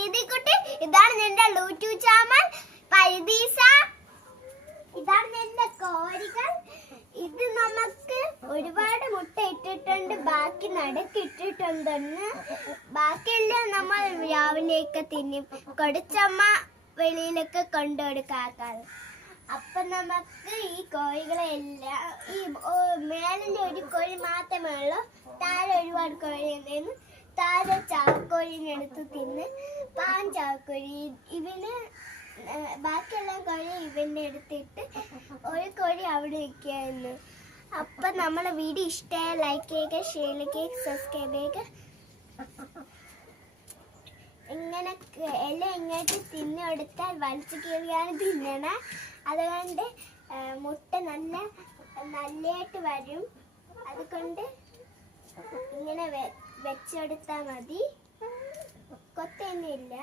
നിധിക്കുട്ടി. ഇതാണ് എന്റെ YouTube channel പൈദീസ. ഇതാണ് എന്റെ കോഴികൾ. ഇത് നമുക്ക് ഒരുപാട് മുട്ട ഇട്ടിട്ടുണ്ട്, ബാക്കി നടുക്കിട്ടിട്ടുണ്ടെന്ന്. ബാക്കിയെല്ലാം നമ്മൾ രാവിലെയൊക്കെ തിന്നും. കൊടിച്ചമ്മ വെളിയിലൊക്കെ കൊണ്ടുകൊടുക്കാറ്. അപ്പൊ നമുക്ക് ഈ കോഴികളെ എല്ലാം ഈ മേലിന്റെ ഒരു കോഴി മാത്രമേ ഉള്ളൂ. താഴെ ഒരുപാട് കോഴി ഉണ്ടായിരുന്നു. താഴെ ചാക്കോഴിനെടുത്ത് തിന്ന് ചാക്കോഴി ഇവന് ബാക്കിയെല്ലാം കോഴി ഇവന്റെ എടുത്തിട്ട് ഒരു കോഴി അവിടെ നിൽക്കുകയായിരുന്നു. അപ്പൊ നമ്മളെ വീഡിയോ ഇഷ്ടമായ ലൈക്ക് ചെയ്യുക, ഷെയർ ചെയ്യുക, സബ്സ്ക്രൈബ് ചെയ്യുക. ഇങ്ങനെ എല്ലാം ഇങ്ങോട്ട് തിന്നെടുത്താൽ വലിച്ചു കീറിയാണ് തിന്നണേ. അതുകൊണ്ട് മുട്ട നല്ലതായിട്ട് വരും. അതുകൊണ്ട് ഇങ്ങനെ വെച്ചെടുത്താൽ മതി. കൊത്തൊന്നുമില്ല.